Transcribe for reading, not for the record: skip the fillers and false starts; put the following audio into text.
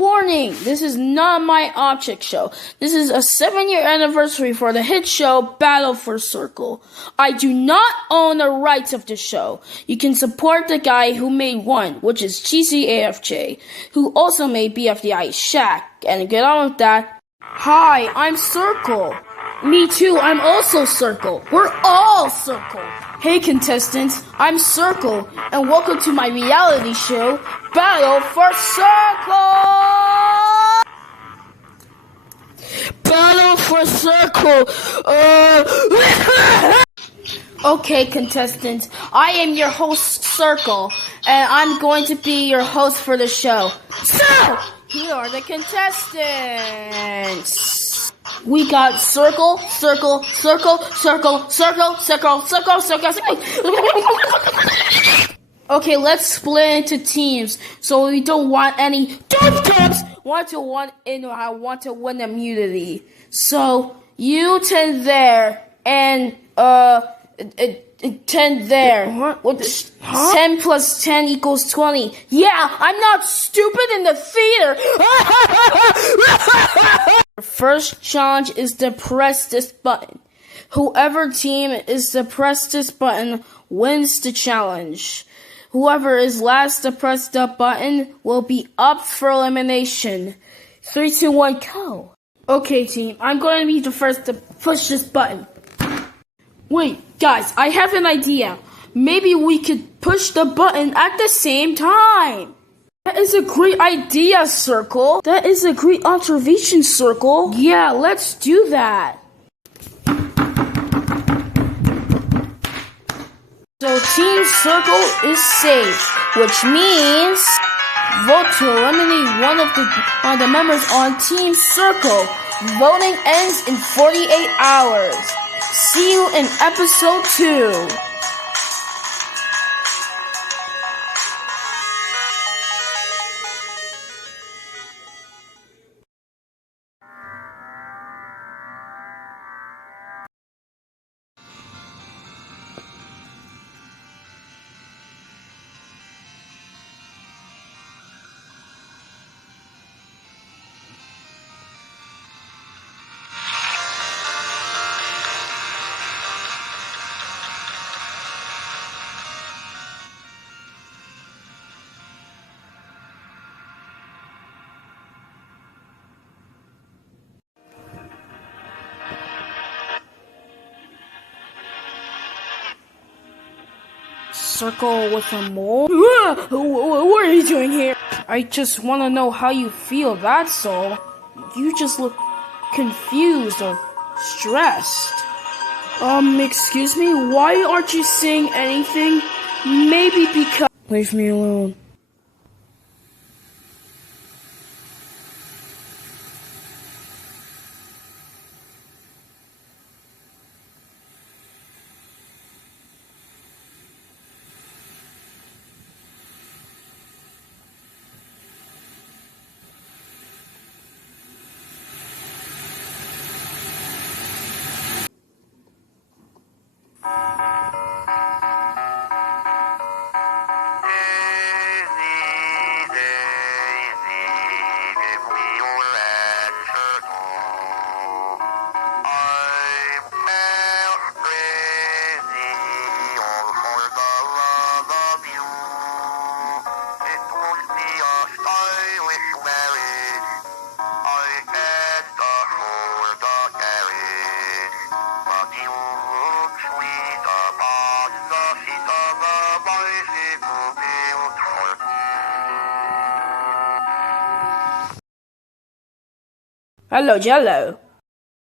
Warning! This is not my object show. This is a 7-year anniversary for the hit show Battle For Circle. I do not own the rights of the show. You can support the guy who made one, which is GCAFJ, who also made BFDI Shack, and get on with that. Hi, I'm Circle. Me too, I'm also Circle. We're all Circle. Hey contestants, I'm Circle, and welcome to my reality show, Battle for Circle! Battle for Circle! Okay, contestants, I am your host, Circle, and I'm going to be your host for the show. So, here are the contestants. We got Circle, Circle, Circle, Circle, Circle, Circle, Circle, Circle, Circle. Okay, let's split into teams. So we don't want any dum-dums. Want to win immunity. So you 10 there and 10 there. What? 10 plus 10 equals 20. Yeah, I'm not stupid in the theater. The first challenge is to press this button. Whoever team is to press this button wins the challenge. Whoever is last to press the button will be up for elimination. 3, 2, 1, go. Okay, team, I'm going to be the first to push this button. Wait, guys, I have an idea. Maybe we could push the button at the same time. That is a great idea, Circle. That is a great observation, Circle. Yeah, let's do that. So Team Circle is safe, which means vote to eliminate one of the members on Team Circle. Voting ends in 48 hours. See you in episode 2. Circle with a mole? What are you doing here? I just want to know how you feel, that's all. You just look confused or stressed. Excuse me? Why aren't you saying anything? Maybe because... Leave me alone. Hello, Jello.